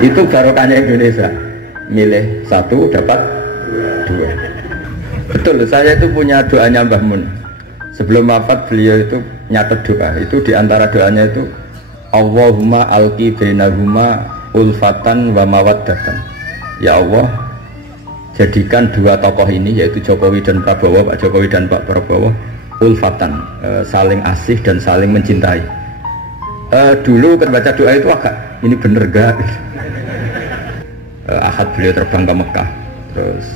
Itu barokahnya Indonesia. Milih satu dapat dua. Betul, saya itu punya doanya Mbah Mun. Sebelum wafat beliau itu nyatet doa. Itu diantara doanya itu Allahumma alqi bainahuma ulfatan wa mawaddatan. Ya Allah, jadikan dua tokoh ini yaitu Jokowi dan Prabowo, Pak Jokowi dan Pak Prabowo ulfatan, saling asih dan saling mencintai. Dulu terbaca doa itu agak ini bener gak? Ahad beliau terbang ke Mekah, terus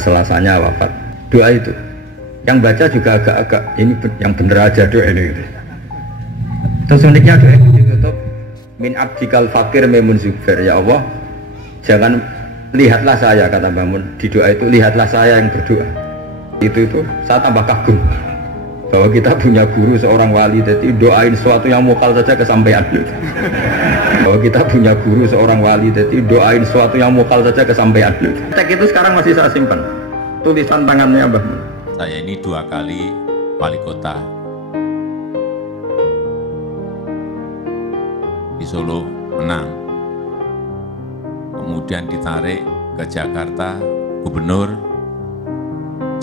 Selasanya wafat. Doa itu yang baca juga agak-agak ini yang bener aja doa ini. Terus uniknya doa itu ditutup min abdikal fakir memun zubair. Ya Allah, jangan lihatlah saya, kata Bangun di doa itu, lihatlah saya yang berdoa. Itu saya tambah kagum bahwa kita punya guru seorang wali, jadi doain sesuatu yang mukal saja kesampaian. Bahwa kita punya guru seorang wali, jadi doain sesuatu yang mukal saja kesampaian. Cek itu sekarang masih saya simpan, tulisan tangannya Mbah Mun. Saya ini 2 kali wali kota di Solo, menang. Kemudian ditarik ke Jakarta, gubernur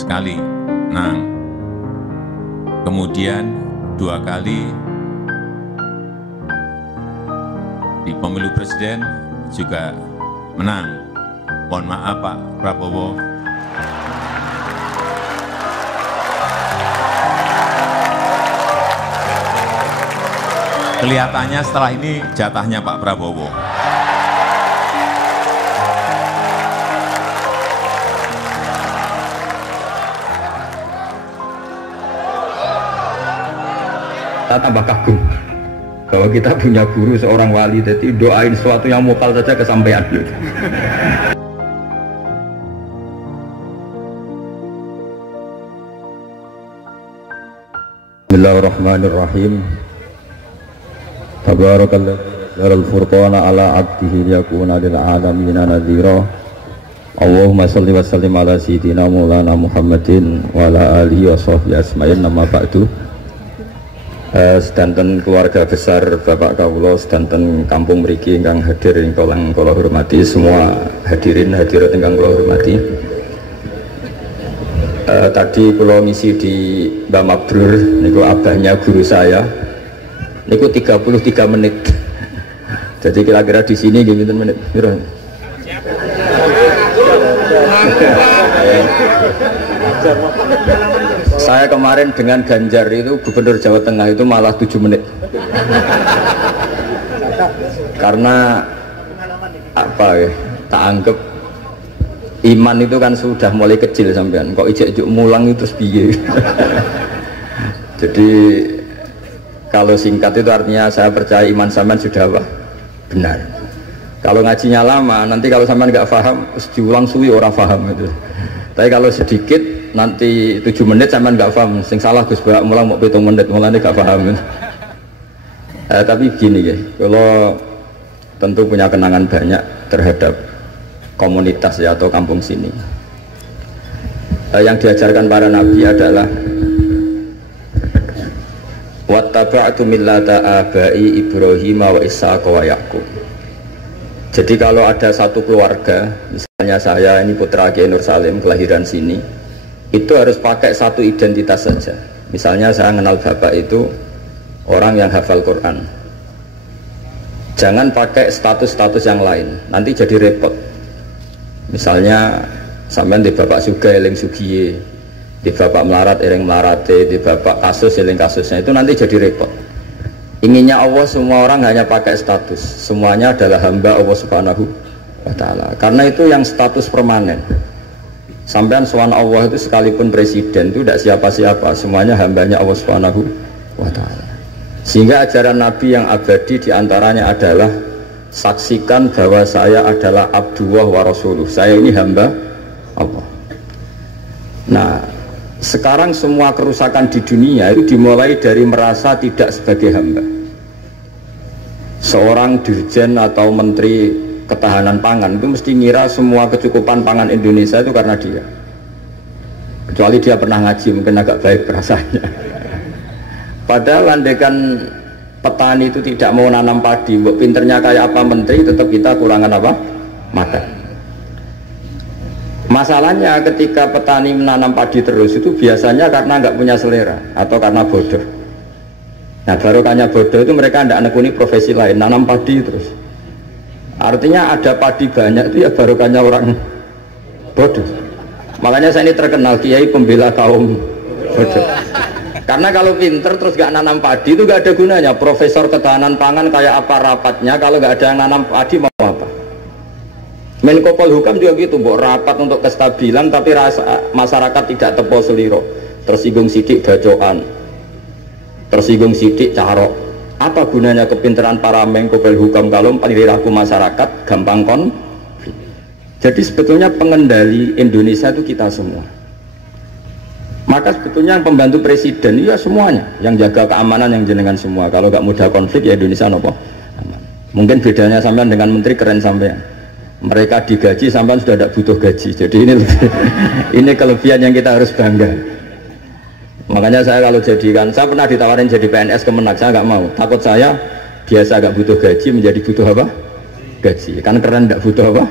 sekali, menang. Kemudian 2 kali di pemilu presiden juga menang. Mohon maaf Pak Prabowo. Kelihatannya setelah ini jatahnya Pak Prabowo. Saya tambah kagum bahwa kita punya guru seorang wali, jadi doain sesuatu yang mukal saja kesampaian. Bismillahirrahmanirrahim. Tabarakalladzi nazzala al-furqana ala 'abdihi liyakuna lil 'alamina nadhira. Allahumma shalli wa sallim ala sayyidina Maulana Muhammadin wa ala alihi wa sahbihi ajmain. Nama ba'du. Sedanten keluarga besar Bapak Kawula, sedanten kampung mriki ingkang hadir ingkang kula hormati, semua hadirin hadirat ingkang kula hormati. Tadi kula ngisi di Mbah Mabrur niku abahnya guru saya. Niku 33 menit. Jadi kira-kira di sini nggih pinten menit? Piro? Saya kemarin dengan Ganjar itu gubernur Jawa Tengah itu malah 7 menit. Karena apa ya, tak anggap iman itu kan sudah mulai kecil sampean, kok ijek-ijek mulang itu piye. Jadi kalau singkat itu artinya saya percaya iman sampean sudah apa? Benar. Kalau ngajinya lama, nanti kalau sampean nggak paham, terus diulang suwi orang paham itu. Tapi kalau sedikit, nanti 7 menit sampean nggak paham. Sing salah Gus Bak mulang mau 7 menit, mulanya nggak paham. Tapi gini ya, kalau tentu punya kenangan banyak terhadap komunitas ya atau kampung sini. Yang diajarkan para nabi adalah wattaba'tu millata abai Ibrahim wa Ishaq wa Yaqub. Jadi kalau ada satu keluarga, misalnya saya ini putra Kiai Nur Salim kelahiran sini, itu harus pakai satu identitas saja. Misalnya saya kenal bapak itu orang yang hafal Quran. Jangan pakai status-status yang lain, nanti jadi repot. Misalnya sampean di bapak Sugih eling Sugiye, di bapak melarat eling melarate, di bapak kasus eling kasusnya, itu nanti jadi repot. Inginnya Allah semua orang hanya pakai status, semuanya adalah hamba Allah Subhanahu wa ta'ala. Karena itu yang status permanen. Sampean sowan Allah itu sekalipun presiden itu tidak siapa-siapa, semuanya hambanya Allah Subhanahu wa ta'ala. Sehingga ajaran Nabi yang abadi diantaranya adalah saksikan bahwa saya adalah Abdullah wa Rasuluh, saya ini hamba Allah. Nah, sekarang semua kerusakan di dunia itu dimulai dari merasa tidak sebagai hamba. Seorang dirjen atau menteri ketahanan pangan itu mesti ngira semua kecukupan pangan Indonesia itu karena dia. Kecuali dia pernah ngaji, mungkin agak baik rasanya. Padahal andaikan petani itu tidak mau nanam padi, pinternya kayak apa menteri, tetap kita kurangan apa? Makan. Masalahnya ketika petani menanam padi terus itu biasanya karena nggak punya selera atau karena bodoh. Nah barokahnya bodoh itu mereka tidak nekuni profesi lain, nanam padi terus. Artinya ada padi banyak itu ya barokahnya orang bodoh. Makanya saya ini terkenal kiai pembela kaum bodoh. Karena kalau pinter terus gak nanam padi itu gak ada gunanya. Profesor ketahanan pangan kayak apa rapatnya, kalau gak ada yang nanam padi mau apa? Menko Polhukam juga gitu, mbok rapat untuk kestabilan tapi masyarakat tidak tepo seliro, tersinggung sidik bacokan, tersinggung sidik carok. Apa gunanya kepinteran para Menko Polhukam kalau perilaku masyarakat gampang konflik? Jadi sebetulnya pengendali Indonesia itu kita semua. Maka sebetulnya yang pembantu presiden ya semuanya, yang jaga keamanan yang jenengan semua. Kalau nggak mudah konflik ya Indonesia nopo aman. Mungkin bedanya sampean dengan menteri keren sampean. Mereka digaji sampean sudah tidak butuh gaji. Jadi ini ini kelebihan yang kita harus bangga. Makanya saya kalau jadikan, saya pernah ditawarin jadi PNS Kemenak, saya nggak mau. Takut saya biasa nggak butuh gaji menjadi butuh apa? Gaji. Kan keren nggak butuh apa?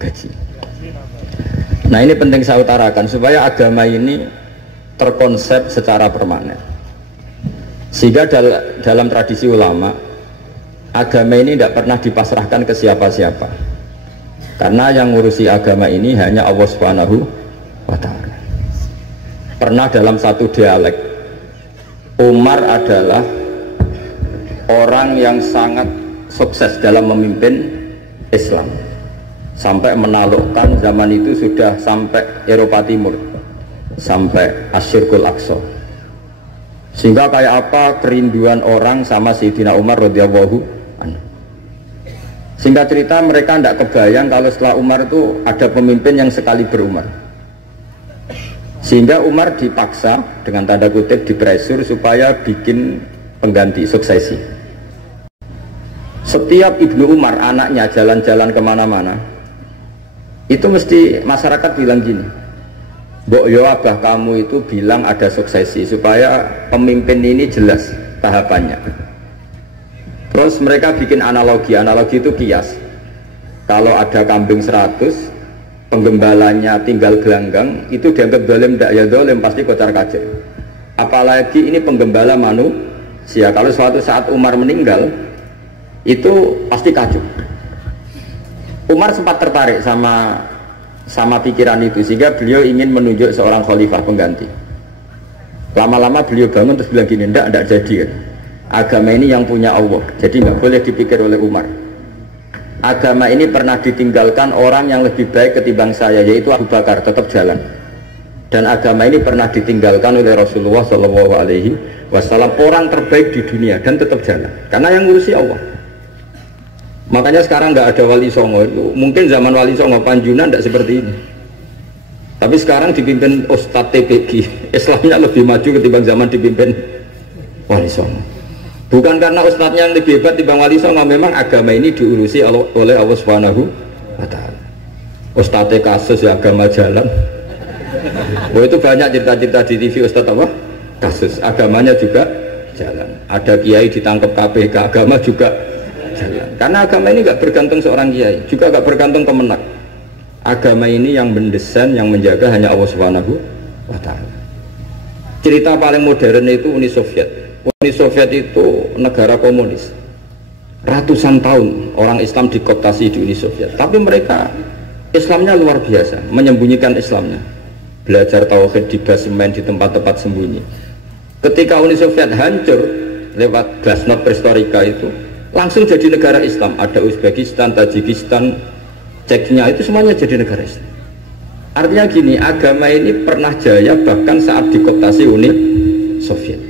Gaji. Nah ini penting saya utarakan supaya agama ini terkonsep secara permanen, sehingga dalam tradisi ulama agama ini tidak pernah dipasrahkan ke siapa-siapa, karena yang ngurusi agama ini hanya Allah Subhanahu wa Ta'ala. Pernah dalam satu dialek, Umar adalah orang yang sangat sukses dalam memimpin Islam sampai menaklukkan, zaman itu sudah sampai Eropa Timur, sampai Asyirkul Aqsa, sehingga kayak apa kerinduan orang sama Sayyidina Umar radhiyallahu anhu. Singkat cerita mereka tidak kebayang kalau setelah Umar itu ada pemimpin yang sekali berumar, sehingga Umar dipaksa dengan tanda kutip dipresur supaya bikin pengganti suksesi. Setiap Ibnu Umar anaknya jalan-jalan kemana-mana itu mesti masyarakat bilang gini, Mbok yo abah kamu itu bilang ada suksesi supaya pemimpin ini jelas tahapannya. Terus mereka bikin analogi itu kias. Kalau ada kambing 100, penggembalanya tinggal gelanggang, itu dianggap dolim, tidak ya dolim, pasti kocar kacir. Apalagi ini penggembala manusia, kalau suatu saat Umar meninggal, itu pasti kacau. Umar sempat tertarik sama pikiran itu, sehingga beliau ingin menunjuk seorang khalifah pengganti. Lama-lama beliau bangun terus bilang gini, tidak jadi kan? Agama ini yang punya Allah, jadi nggak boleh dipikir oleh Umar. Agama ini pernah ditinggalkan orang yang lebih baik ketimbang saya, yaitu Abu Bakar, tetap jalan. Dan agama ini pernah ditinggalkan oleh Rasulullah SAW, orang terbaik di dunia, dan tetap jalan, karena yang ngurusi Allah. Makanya sekarang nggak ada wali songo itu. Mungkin zaman wali songo Panjunan tidak seperti ini. Tapi sekarang dipimpin Ustadz TPG, Islamnya lebih maju ketimbang zaman dipimpin wali songo. Bukan karena ustadznya yang lebih hebat dibanding wali songo, memang agama ini diurusi oleh Allah Subhanahu wa Ta'ala. Ustadz kasus ya agama jalan. Oh itu banyak cerita-cerita di TV Ustadz apa? Kasus, agamanya juga jalan. Ada kiai ditangkap KPK, agama juga jalan. Karena agama ini nggak bergantung seorang kiai, juga nggak bergantung kemenak. Agama ini yang mendesain, yang menjaga hanya Allah Subhanahu wa Ta'ala. Cerita paling modern itu Uni Soviet. Uni Soviet itu negara komunis. Ratusan tahun orang Islam dikooptasi di Uni Soviet. Tapi mereka Islamnya luar biasa, menyembunyikan Islamnya. Belajar tauhid di basemen, di tempat-tempat sembunyi. Ketika Uni Soviet hancur lewat glasnost perestroika itu, langsung jadi negara Islam. Ada Uzbekistan, Tajikistan, Ceknya, itu semuanya jadi negara Islam. Artinya gini, agama ini pernah jaya bahkan saat dikooptasi Uni Soviet.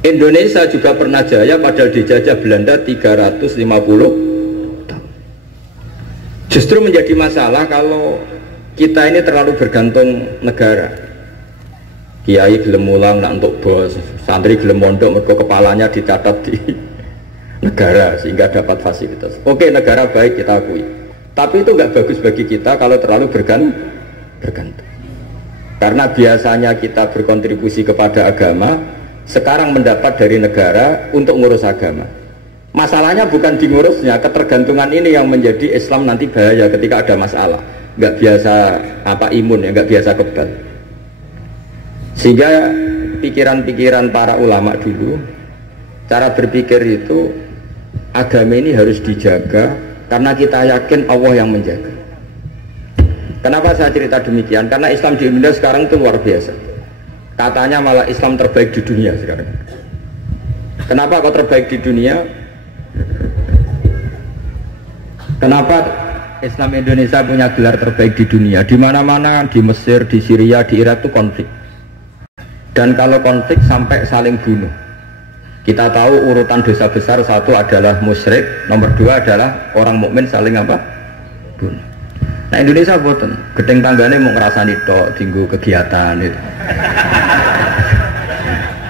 Indonesia juga pernah jaya padahal dijajah Belanda 350 tahun. Justru menjadi masalah kalau kita ini terlalu bergantung negara. Kiai gelem mulang nak untuk bos, santri gelem mondok mergo kepalanya dicatat di negara sehingga dapat fasilitas. Oke, negara baik kita akui, tapi itu nggak bagus bagi kita kalau terlalu bergantung. Karena biasanya kita berkontribusi kepada agama sekarang mendapat dari negara untuk ngurus agama. Masalahnya bukan di ngurusnya, ketergantungan ini yang menjadi Islam nanti bahaya ketika ada masalah. Nggak biasa imun ya, nggak biasa kebal. Sehingga pikiran-pikiran para ulama dulu, cara berpikir itu agama ini harus dijaga karena kita yakin Allah yang menjaga. Kenapa saya cerita demikian? Karena Islam di Indonesia sekarang itu luar biasa. Katanya malah Islam terbaik di dunia sekarang. Kenapa kok terbaik di dunia? Kenapa Islam Indonesia punya gelar terbaik di dunia? Di mana-mana, di Mesir, di Syria, di Irak itu konflik. Dan kalau konflik sampai saling bunuh. Kita tahu urutan dosa besar, satu adalah musyrik, nomor dua adalah orang mukmin saling apa? Bunuh. Nah Indonesia boten, gedeng tanggane mau ngerasani tok, tinggu kegiatan itu.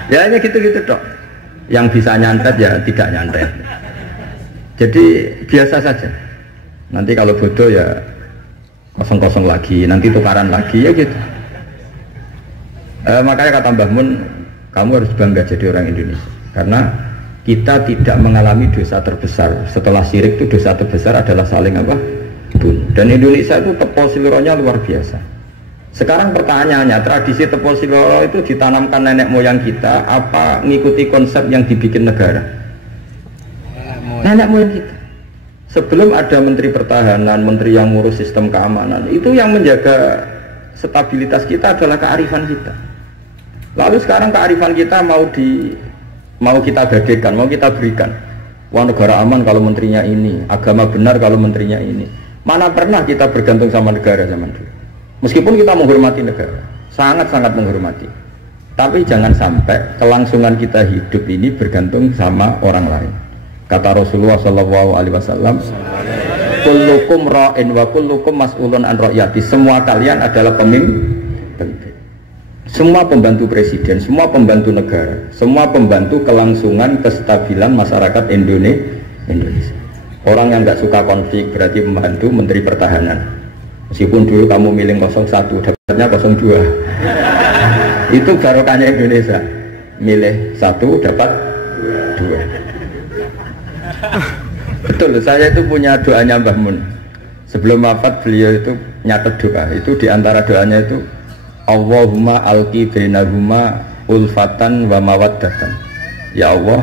Ya hanya gitu-gitu tok. Yang bisa nyantet ya tidak nyantet. Jadi biasa saja. Nanti kalau bodoh ya kosong-kosong lagi, nanti tukaran lagi ya gitu. Makanya kata Mbah Mun, kamu harus bangga jadi orang Indonesia. Karena kita tidak mengalami dosa terbesar. Setelah syirik itu dosa terbesar adalah saling apa? Bunuh. Dan Indonesia itu tepol siloronya luar biasa. Sekarang pertanyaannya, tradisi tepol siloro itu ditanamkan nenek moyang kita apa ngikuti konsep yang dibikin negara? Nenek moyang kita. Sebelum ada menteri pertahanan, menteri yang ngurus sistem keamanan, itu yang menjaga stabilitas kita adalah kearifan kita. Lalu sekarang kearifan kita mau kita bagikan, mau kita berikan. Wah negara aman kalau menterinya ini, agama benar kalau menterinya ini. Mana pernah kita bergantung sama negara zaman dulu. Meskipun kita menghormati negara, sangat-sangat menghormati. Tapi jangan sampai kelangsungan kita hidup ini bergantung sama orang lain. Kata Rasulullah SAW, kullukum ra'in wa kullukum mas'ulun an ra'yati. Semua kalian adalah pemimpin. Semua pembantu presiden, semua pembantu negara, semua pembantu kelangsungan kestabilan masyarakat Indonesia. Orang yang nggak suka konflik berarti membantu menteri pertahanan. Meskipun dulu kamu milih 01, dapatnya 02. Itu barokahnya Indonesia. Milih 1 dapat 2. Betul, saya itu punya doanya Mbah Mun. Sebelum wafat beliau itu nyatet doa. Itu diantara doanya itu Allahumma alqi bainahuma ulfatan wa mawaddatan. Ya Allah,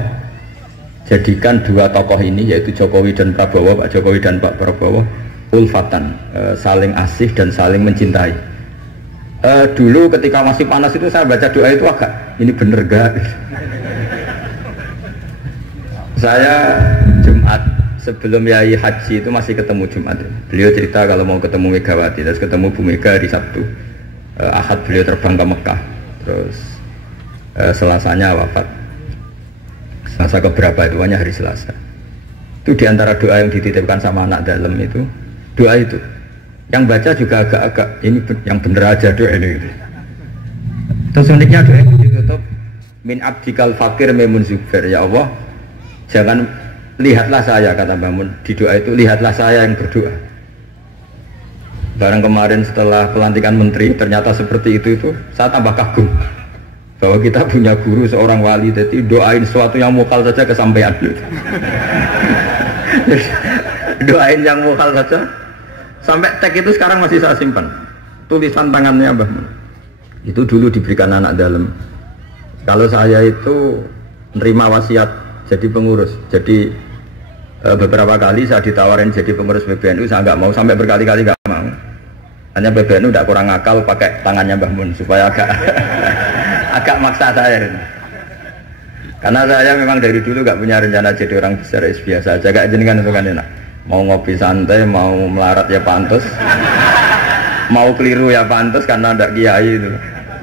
jadikan dua tokoh ini yaitu Jokowi dan Prabowo, Pak Jokowi dan Pak Prabowo ulfatan, saling asih dan saling mencintai. Dulu ketika masih panas itu saya baca doa itu agak ini bener gak? Saya Jumat sebelum Yai Haji itu masih ketemu Jumat. Beliau cerita kalau mau ketemu Megawati, terus ketemu Bu Mega hari Sabtu. Ahad beliau terbang ke Mekah, terus Selasanya wafat. Selasa keberapa itu hanya hari Selasa. Itu diantara doa yang dititipkan sama anak dalam itu, doa itu. Yang baca juga agak-agak ini yang bener aja doa ini. Terus uniknya doa itu ditutup min abdikal fakir memun zubair. Ya Allah, jangan lihatlah saya, kata Mbah Mun di doa itu, lihatlah saya yang berdoa. Barang kemarin setelah pelantikan menteri ternyata seperti itu saya tambah kagum bahwa kita punya guru seorang wali, jadi doain sesuatu yang mukal saja kesampaian. Doain yang mukal saja sampai teks itu sekarang masih saya simpan, tulisan tangannya Mbah Mun. Itu dulu diberikan anak dalam. Kalau saya itu menerima wasiat jadi pengurus, jadi beberapa kali saya ditawarin jadi pengurus PBNU, saya nggak mau, sampai berkali-kali nggak mau. Hanya PBNU tidak kurang akal pakai tangannya Mbah Mun supaya agak maksa saya. Karena saya memang dari dulu nggak punya rencana jadi orang besar, biasa aja, gak jenengan itu kan enak. Mau ngopi santai, mau melarat ya pantas, mau keliru ya pantas karena ada kiai itu.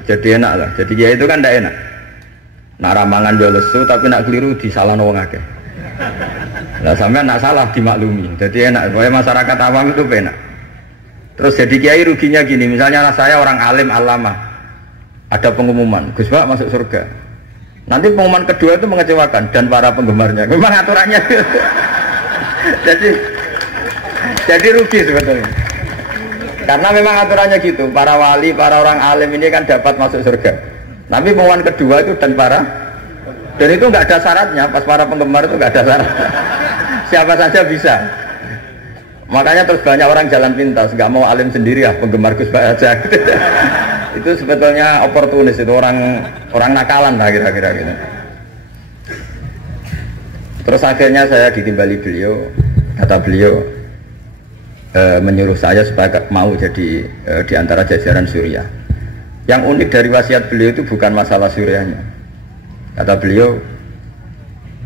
Jadi enak lah. Jadi kiai itu kan tidak enak. Nak ramangan dia lesu tapi nak keliru disalah wong akeh. Nah sampai nak salah dimaklumi. Jadi enak. Pokoknya masyarakat awam itu enak. Terus jadi kiai ruginya gini, misalnya saya orang alim alama, ada pengumuman Gus Pak masuk surga. Nanti pengumuman kedua itu mengecewakan dan para penggemarnya. Memang aturannya. jadi rugi sebetulnya. Karena memang aturannya gitu. Para wali, para orang alim ini kan dapat masuk surga. Tapi pengumuman kedua itu dan para Dan itu nggak ada syaratnya, pas para penggemar itu nggak ada syarat. Siapa saja bisa. Makanya terus banyak orang jalan pintas, nggak mau alim sendiri ya, penggemar Gus Bak aja. Itu sebetulnya oportunis, itu orang nakalan lah kira-kira gitu. Terus akhirnya saya ditimbali beliau, kata beliau menyuruh saya supaya mau jadi di antara jajaran Suriah. Yang unik dari wasiat beliau itu bukan masalah Suriahnya. Kata beliau,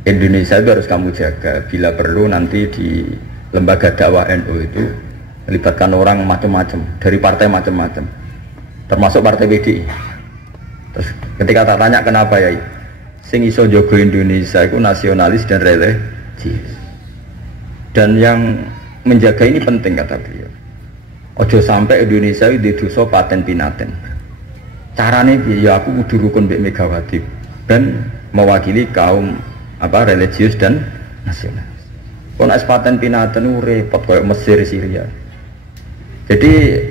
Indonesia itu harus kamu jaga. Bila perlu nanti di lembaga dakwah NU itu melibatkan orang macam-macam, dari partai macam-macam, termasuk partai PDI. Terus ketika tak tanya kenapa ya, sing iso jogo Indonesia itu nasionalis dan religius. Dan yang menjaga ini penting kata beliau. Ojo sampai Indonesia itu dosa paten pinaten. Carane ya aku kudu rukun mbek Megawati dan mewakili kaum religius dan nasional. Kalau paten pinaten repot kayak Mesir, Syria. Jadi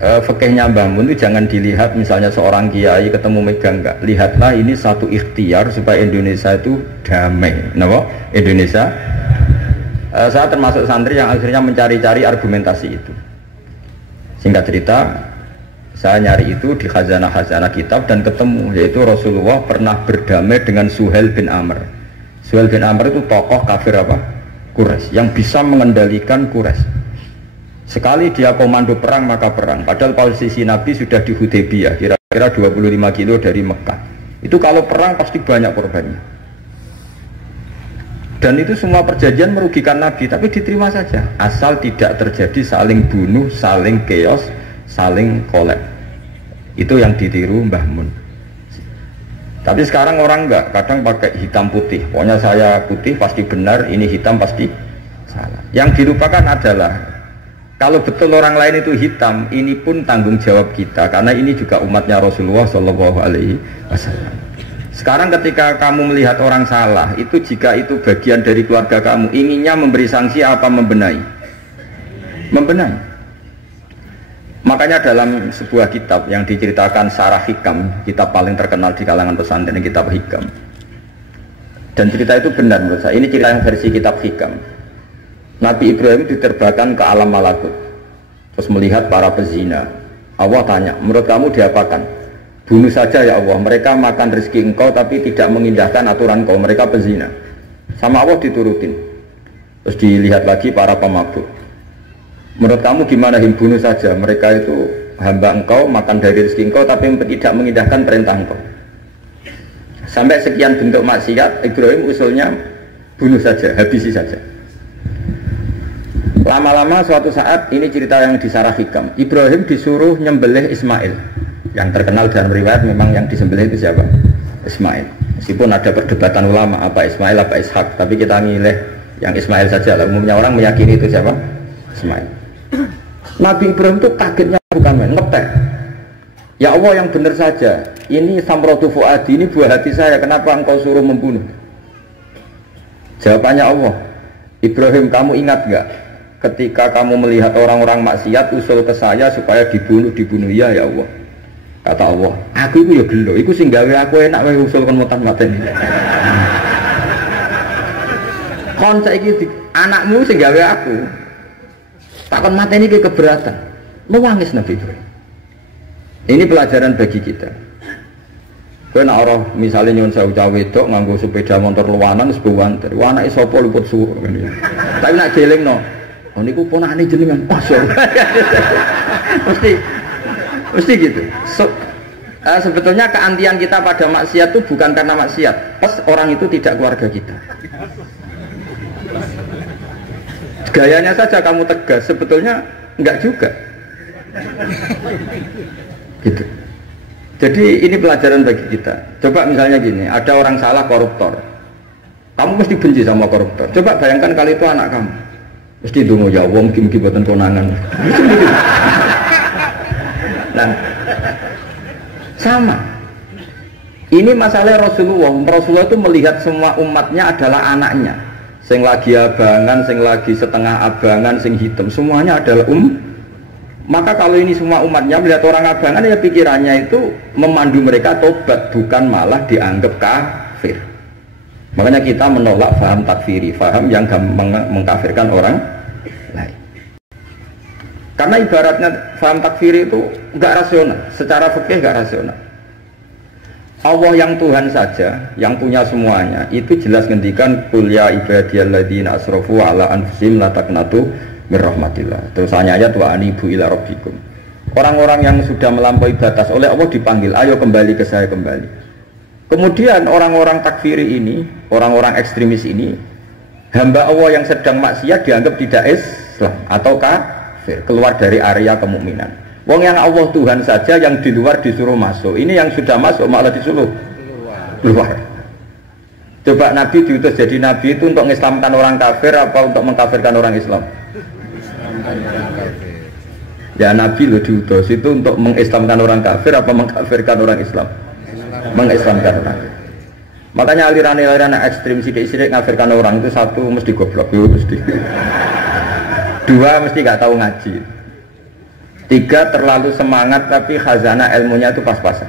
fikihnya Mbah Mun itu jangan dilihat misalnya seorang kiai ketemu megang enggak. Lihatlah ini satu ikhtiar supaya Indonesia itu damai. Kenapa? Indonesia. Saya termasuk santri yang akhirnya mencari-cari argumentasi itu. Singkat cerita, saya nyari itu di khazanah-khazanah kitab dan ketemu, yaitu Rasulullah pernah berdamai dengan Suhail bin Amr. Suhail bin Amr itu tokoh kafir Quraisy yang bisa mengendalikan Quraisy. Sekali dia komando perang maka perang. Padahal posisi Nabi sudah di Hudaybiyah, kira-kira 25 kilo dari Mekah. Itu kalau perang pasti banyak korbannya. Dan itu semua perjanjian merugikan Nabi, tapi diterima saja. Asal tidak terjadi saling bunuh, saling chaos, saling kolab. Itu yang ditiru Mbah Mun. Tapi sekarang orang enggak, kadang pakai hitam putih. Pokoknya saya putih pasti benar, ini hitam pasti salah. Yang dilupakan adalah kalau betul orang lain itu hitam, ini pun tanggung jawab kita, karena ini juga umatnya Rasulullah SAW. Sekarang ketika kamu melihat orang salah, itu jika itu bagian dari keluarga kamu, inginnya memberi sanksi apa membenahi? Membenahi. Makanya dalam sebuah kitab yang diceritakan Sarah Hikam, kitab paling terkenal di kalangan pesantren, kitab Hikam. Dan cerita itu benar menurut saya. Ini cerita yang versi kitab Hikam. Nabi Ibrahim diterbangkan ke alam malakut, terus melihat para pezina. Allah tanya, menurut kamu diapakan? Bunuh saja ya Allah, mereka makan rezeki engkau tapi tidak mengindahkan aturan kau, mereka pezina. Sama Allah diturutin. Terus dilihat lagi para pemabuk. Menurut kamu gimana, bunuh saja, mereka itu hamba engkau, makan dari rezeki engkau tapi tidak mengindahkan perintah engkau. Sampai sekian bentuk maksiat, Ibrahim usulnya bunuh saja, habisi saja. Lama-lama suatu saat, ini cerita yang di Sarah Hikam, Ibrahim disuruh nyembelih Ismail. Yang terkenal dalam riwayat memang yang disembelih itu siapa? Ismail. Meskipun ada perdebatan ulama apa Ismail apa Ishak, tapi kita milih yang Ismail saja lah. Umumnya orang meyakini itu siapa? Ismail. Nabi Ibrahim itu kagetnya bukan main, ngetek. Ya Allah yang benar saja, ini samratu fuadi, ini buah hati saya, kenapa engkau suruh membunuh? Jawabannya Allah, Ibrahim kamu ingat gak ketika kamu melihat orang-orang maksiat usul ke saya supaya dibunuh ya ya Allah. Kata Allah, aku itu ya gelo, itu sing gawe aku enak wae usul kon mutan mateni. Kon saiki anakmu sing gawe aku. Takon mateni ki keberatan. Mewangis Nabi Ibrahim. Ini pelajaran bagi kita. Kowe nek ora misale nyuwun sewu cah wedok nganggo sepeda motor luwanan wis buwanter. Anake sapa luput suwuk ngene. Tapi nek dielingno, oh niku ponakane jenengan. Mesti gitu. Sebetulnya keantian kita pada maksiat itu bukan karena maksiat, pas orang itu tidak keluarga kita. Gayanya saja kamu tegas, sebetulnya enggak juga. Gitu. Jadi ini pelajaran bagi kita. Coba misalnya gini, ada orang salah koruptor, kamu mesti benci sama koruptor. Coba bayangkan kali itu anak kamu, mesti dungo ya Allah mungkin buatan konangan. Nah, sama. Ini masalah Rasulullah itu melihat semua umatnya adalah anaknya. Sing lagi abangan, sing lagi setengah abangan, sing hitam, semuanya adalah Maka kalau ini semua umatnya melihat orang abangan, ya pikirannya itu memandu mereka tobat, bukan malah dianggap kafir. Makanya kita menolak faham takfiri, faham yang mengkafirkan orang lain. Karena ibaratnya faham takfiri itu enggak rasional, secara fikih enggak rasional. Allah yang Tuhan saja, yang punya semuanya, itu jelas ngendikan qul ya ibadiyalladzina asrafu ala anfusihim la taqnatu mir rahmatillah. Terus ayat wa anibu ila rabbikum. Orang-orang yang sudah melampaui batas oleh Allah dipanggil, ayo kembali ke saya kembali. Kemudian orang-orang takfiri ini, orang-orang ekstremis ini, hamba Allah yang sedang maksiat dianggap tidak Islam atau kafir, keluar dari area kemukminan. Wong yang Allah Tuhan saja yang di luar disuruh masuk. Ini yang sudah masuk malah disuruh keluar. Coba Nabi diutus jadi Nabi itu untuk mengislamkan orang kafir apa untuk mengkafirkan orang Islam? Ya Nabi lo diutus itu untuk mengislamkan orang kafir apa mengkafirkan orang Islam? Mengislamkan orang. Makanya aliran-aliran ekstrim sidik-sidik ngafirkan orang itu satu mesti goblok, mesti. Dua mesti nggak tahu ngaji. Tiga terlalu semangat tapi khazanah ilmunya itu pas-pasan.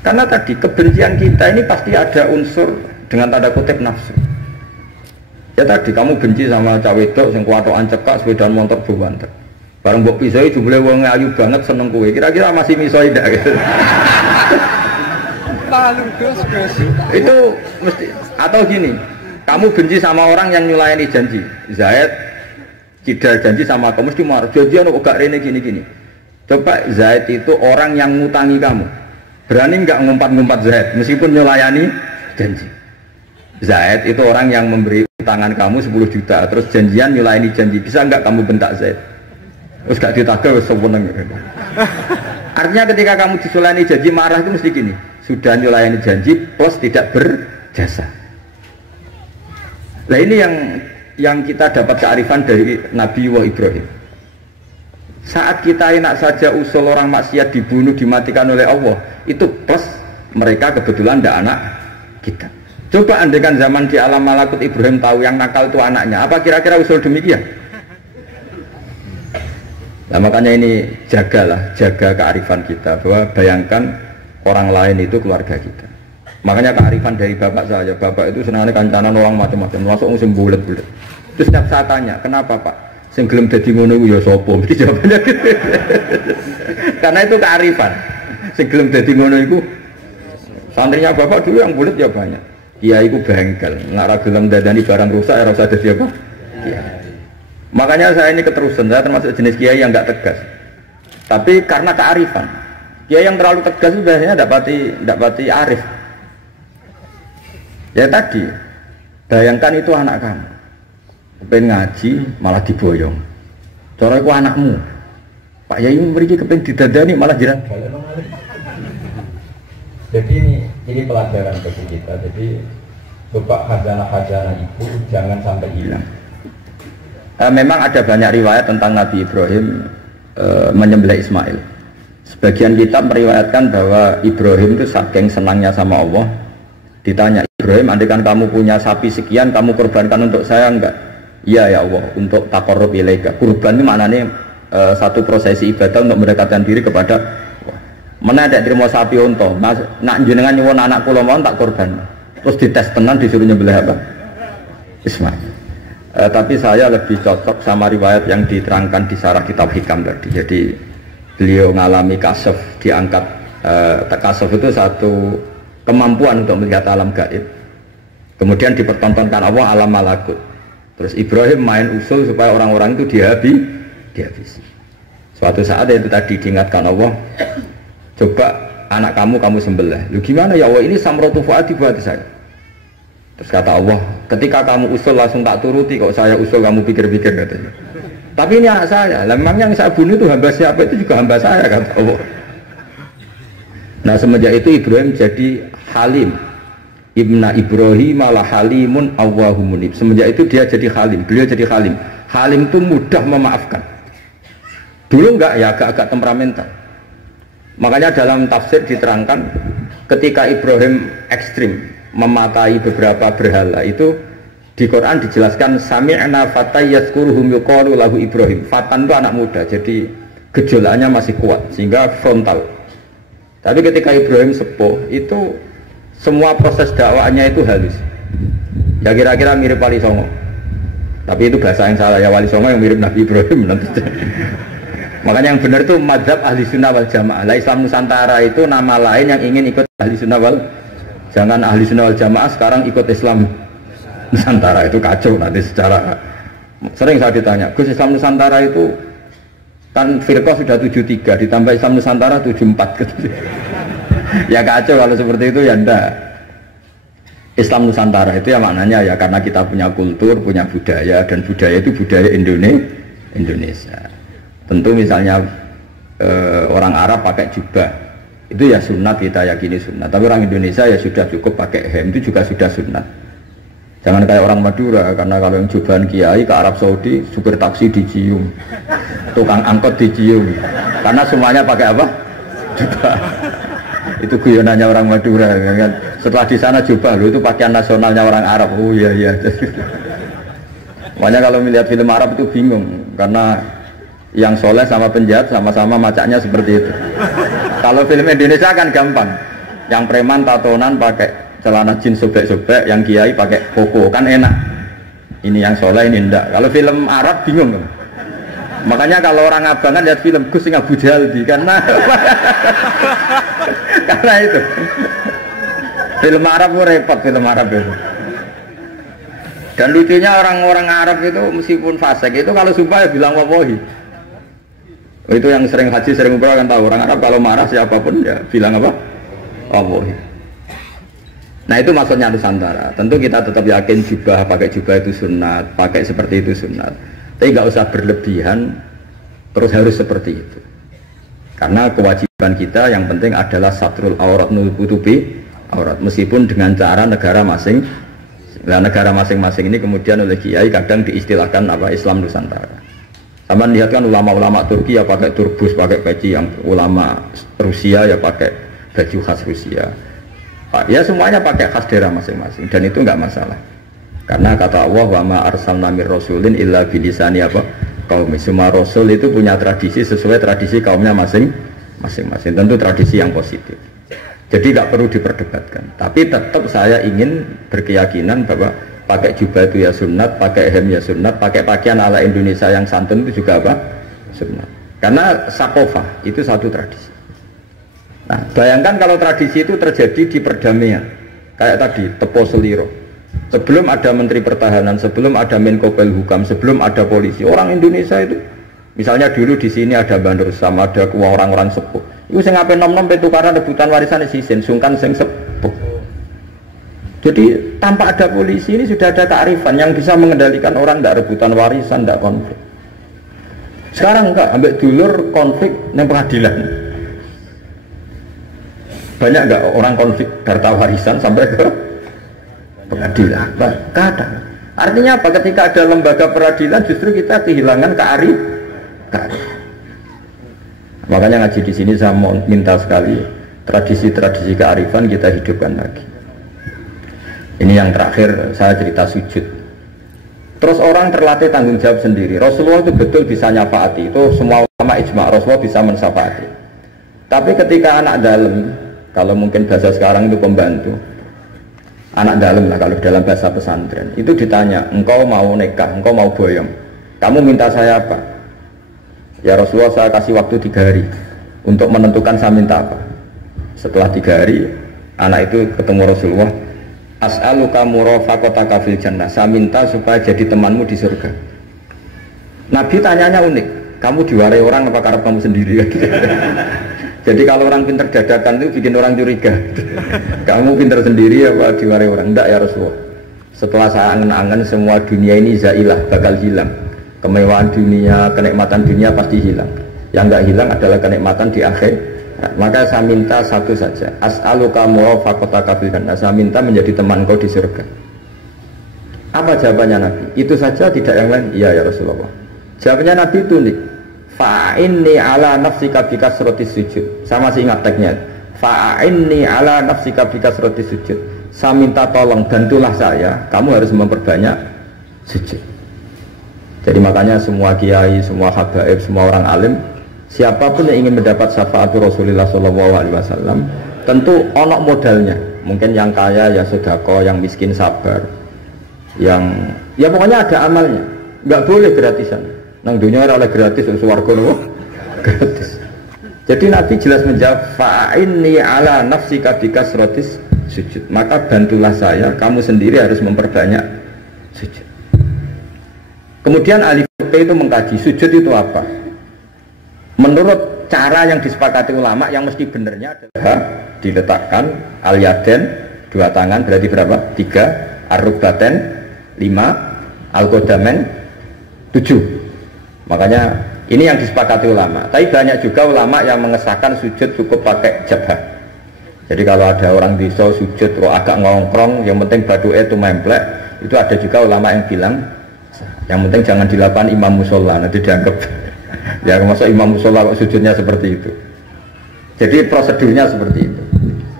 Karena tadi kebencian kita ini pasti ada unsur dengan tanda kutip nafsu. Ya tadi kamu benci sama cawe wedok sing kuwatokan cekak sepedaan motor buwanter. Bareng mbok pisoi jumlah wong ayu banget seneng kowe. Kira-kira masih misoi ndak gitu. Itu mesti atau gini, kamu benci sama orang yang nyulayani janji. Zaid tidak janji sama kamu mesti marah. Janjian kok gak rene gini-gini. Coba Zaid itu orang yang ngutangi kamu. Berani enggak ngumpat-ngumpat Zaid meskipun nyulayani janji. Zaid itu orang yang memberi utangan kamu 10 juta terus janjian nyulayani janji. Bisa enggak kamu bentak Zaid? Terus gak ditagih wis seneng. Artinya ketika kamu disulayani janji marah itu mesti gini. Sudah nyulayani janji plus tidak berjasa. Nah ini yang kita dapat kearifan dari Nabi Ibrahim. Saat kita enak saja usul orang maksiat dibunuh dimatikan oleh Allah, itu plus mereka kebetulan tidak anak kita. Coba andaikan zaman di alam malakut Ibrahim tahu yang nakal itu anaknya, apa kira-kira usul demikian? Nah makanya ini jaga kearifan kita bahwa bayangkan orang lain itu keluarga kita. Makanya kearifan dari bapak saya, bapak itu senangnya kancanan orang macam-macam, masuk musim bulet-bulet. Terus setiap saya tanya, kenapa pak? Sing gelem dadi ngono iku ya sapa? Mesti jawabannya gitu. Karena itu kearifan. Sing gelem dadi ngono iku santrinya bapak dulu yang bulet ya banyak. Kiai iku bengkel, nek ora gelem dadani barang rusak ya ora usah dadi apa? Kiai. Makanya saya ini keterusan, saya termasuk jenis kiai yang enggak tegas. Tapi karena kearifan. Kiai yang terlalu tegas itu biasanya dapati arif. Ya tadi, bayangkan itu anak kamu. Kepen ngaji malah diboyong. Cara itu anakmu. Pak Yai mriki kepen didadani malah jiran. Jadi ini pelajaran bagi kita. Jadi coba khazanah-khazanah itu jangan sampai hilang. Memang ada banyak riwayat tentang Nabi Ibrahim menyembelih Ismail. Sebagian kitab meriwayatkan bahwa Ibrahim itu saking senangnya sama Allah. Ditanya, Ibrahim, andaikan kamu punya sapi sekian, kamu korbankan untuk saya enggak? Iya ya Allah, untuk taqarrub ilaika. Kurban itu maknanya satu prosesi ibadah untuk mendekatkan diri kepada Allah. Mana ada terima sapi unta, nak jenengan nyuwun anak kula mau tak korban. Terus dites tenan disuruh nyembelih apa? Ismail. Tapi saya lebih cocok sama riwayat yang diterangkan di sarah kitab Hikam tadi. Jadi beliau ngalami kasaf, diangkat kasaf itu satu kemampuan untuk melihat alam gaib. Kemudian dipertontonkan Allah alam malakut. Terus Ibrahim main usul supaya orang-orang itu dihabisi. Suatu saat itu tadi diingatkan Allah, coba anak kamu sembelih. Lu gimana ya Allah, ini samratu fuadi buat saya. Terus kata Allah, ketika kamu usul langsung tak turuti, kok saya usul kamu pikir-pikir katanya. Tapi ini anak saya, memang yang saya bunuh itu hamba siapa, itu juga hamba saya kata Allah. Nah semenjak itu Ibrahim jadi halim. Ibna Ibrahim malah halimun Allahumunib. Semenjak itu dia jadi halim, beliau jadi halim. Halim itu mudah memaafkan. Dulu enggak ya, agak-agak temperamental. Makanya dalam tafsir diterangkan ketika Ibrahim ekstrim memakai beberapa berhala itu di Quran dijelaskan sami'na fatay yazkuruhum yuqalu lahu Ibrahim. Fatan itu anak muda, jadi gejolaknya masih kuat sehingga frontal. Tapi ketika Ibrahim sepuh itu semua proses dakwahnya itu halus. Ya kira-kira mirip Wali Songo. Tapi itu bahasa yang salah ya, Wali Songo yang mirip Nabi Ibrahim nanti. Makanya yang benar itu mazhab ahli sunnah wal jamaah. Lah Islam Nusantara itu nama lain yang ingin ikut ahli sunnah wal. Jangan ahli sunnah wal jamaah sekarang ikut Islam Nusantara, itu kacau nanti secara. Sering saya ditanya, Gus Islam Nusantara itu kan firqah sudah 73 ditambah Islam Nusantara 74 gitu. Ya kacau kalau seperti itu ya ndak. Islam Nusantara itu ya maknanya ya karena kita punya kultur, punya budaya, dan budaya itu budaya Indonesia. Tentu misalnya orang Arab pakai jubah, itu ya sunat, kita yakini sunat. Tapi orang Indonesia ya sudah cukup pakai hem, itu juga sudah sunat. Jangan kayak orang Madura, karena kalau yang jubahan kiai ke Arab Saudi, supir taksi dicium, tukang angkot dicium, karena semuanya pakai apa? Jubah. Itu guyonannya orang Madura kan. Setelah di sana jubah loh, itu pakaian nasionalnya orang Arab. Oh iya iya. Makanya kalau melihat film Arab itu bingung, karena yang soleh sama penjahat sama-sama macaknya seperti itu. Kalau film Indonesia kan gampang, yang preman tatonan pakai celana jeans sobek-sobek, yang kiai pakai koko, kan enak. Ini yang soleh, ini enggak. Kalau film Arab bingung loh. Makanya kalau orang abangan lihat film Gus sing Abu Jaldi karena karena itu film Arab repot, film Arab itu. Dan lucunya orang-orang Arab itu meskipun fasik itu kalau sumpah ya bilang wallahi. Itu yang sering haji sering umrah kan tahu, orang Arab kalau marah siapapun ya bilang apa? Wallahi. Nah itu maksudnya Nusantara. Tentu kita tetap yakin jubah, pakai jubah itu sunat, pakai seperti itu sunat. Tapi nggak usah berlebihan, terus harus seperti itu. Karena kewajiban kita yang penting adalah satrul aurat nutupi aurat, meskipun dengan cara negara masing. Nah, negara masing-masing ini kemudian oleh kiai kadang diistilahkan apa Islam Nusantara. Sama lihat kan ulama-ulama Turki ya pakai turbus, pakai peci, yang ulama Rusia ya pakai baju khas Rusia. Ya semuanya pakai khas daerah masing-masing dan itu nggak masalah. Karena kata Allah wa ma arsalna mir rasulin illa bilisani apa kaum. Semua rasul itu punya tradisi sesuai tradisi kaumnya masing-masing. Tentu tradisi yang positif. Jadi tidak perlu diperdebatkan. Tapi tetap saya ingin berkeyakinan bahwa pakai jubah itu ya sunat, pakai hem ya sunat, pakai pakaian ala Indonesia yang santun itu juga apa? Sunat. Karena sakofah itu satu tradisi. Nah, bayangkan kalau tradisi itu terjadi di perdamaian. Kayak tadi, Tepo Seliro. Sebelum ada Menteri Pertahanan, sebelum ada Menko Polhukam, sebelum ada polisi, orang Indonesia itu, misalnya dulu di sini ada Bandur sama ada orang-orang sepuh. Itu sing ape nom-nom tukaran rebutan warisan sisin, sungkan sing sepuh. Jadi tanpa ada polisi ini sudah ada kearifan yang bisa mengendalikan orang, tidak rebutan warisan, tidak konflik. Sekarang enggak, ambek dulur konflik yang pengadilan. Banyak enggak orang konflik harta warisan sampai ke pengadilan? Kadang. Artinya apa? Ketika ada lembaga peradilan justru kita kehilangan kearifan. Makanya ngaji di sini saya mau minta sekali tradisi-tradisi kearifan kita hidupkan lagi. Ini yang terakhir saya cerita sujud. Terus orang terlatih tanggung jawab sendiri. Rasulullah itu betul bisa nyafaati. Itu semua ulama ijma, Rasulullah bisa mensyafaati. Tapi ketika anak dalam, kalau mungkin bahasa sekarang itu pembantu, anak dalam lah kalau dalam bahasa pesantren, itu ditanya, engkau mau nikah, engkau mau boyong, kamu minta saya apa? Ya Rasulullah saya kasih waktu 3 hari untuk menentukan saya minta apa. Setelah 3 hari anak itu ketemu Rasulullah, as'aluka murafaqataka fil jannah, saya minta supaya jadi temanmu di surga. Nabi tanyanya unik, kamu diwarai orang apa karena kamu sendiri? Jadi kalau orang pintar dadakan itu bikin orang curiga. Kamu pintar sendiri apa diwarai orang? Enggak ya Rasulullah. Setelah saya angen-angen semua dunia ini zailah, bakal hilang. Kemewahan dunia, kenikmatan dunia pasti hilang. Yang enggak hilang adalah kenikmatan di akhir. Maka saya minta satu saja, as'aluka murafaqataka fil jannah, saya minta menjadi teman kau di surga. Apa jawabannya Nabi? Itu saja, tidak yang lain? Iya ya Rasulullah. Jawabannya Nabi itu nih, fa'inni ala nafsika bikasrati sujud. Saya masih ingat teksnya. Fa'inni ala nafsika bikasrati sujud. Saya minta tolong, bantulah saya, kamu harus memperbanyak sujud. Jadi makanya semua kiai, semua habaib, semua orang alim, siapapun yang ingin mendapat syafaat Rasulullah SAW, tentu onok modalnya. Mungkin yang kaya ya sedekah, yang miskin sabar, yang ya pokoknya ada amalnya. Nggak boleh gratisan. Nang dunia ora oleh gratis, swarga lho gratis. Jadi Nabi jelas menjawab, fa'inni ala nafsika bikasratis sujud. Maka bantulah saya, kamu sendiri harus memperbanyak sujud. Kemudian ahli fikih itu mengkaji sujud itu apa. Menurut cara yang disepakati ulama yang mesti benernya adalah diletakkan al-yaden, 2 tangan berarti berapa? 3, ar-rukbaten 5, al-qodamen 7. Makanya ini yang disepakati ulama. Tapi banyak juga ulama yang mengesahkan sujud cukup pakai jabhah. Jadi kalau ada orang desa sujud kok agak ngongkrong, yang penting baduke itu memplek, itu ada juga ulama yang bilang yang penting jangan dilakukan imam musola, nanti dianggap ya masuk imam musola kok sujudnya seperti itu. Jadi prosedurnya seperti itu.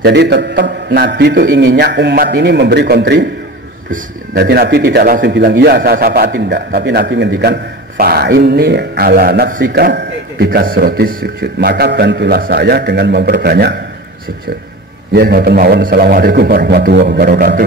Jadi tetap Nabi itu inginnya umat ini memberi kontribusi. Jadi Nabi tidak langsung bilang iya saya syafaatin, enggak, tapi Nabi ngendikan fa inni ala nafsika bikasrotis sujud, maka bantulah saya dengan memperbanyak sujud. Ya, ngoten mawon. Assalamualaikum warahmatullahi wabarakatuh.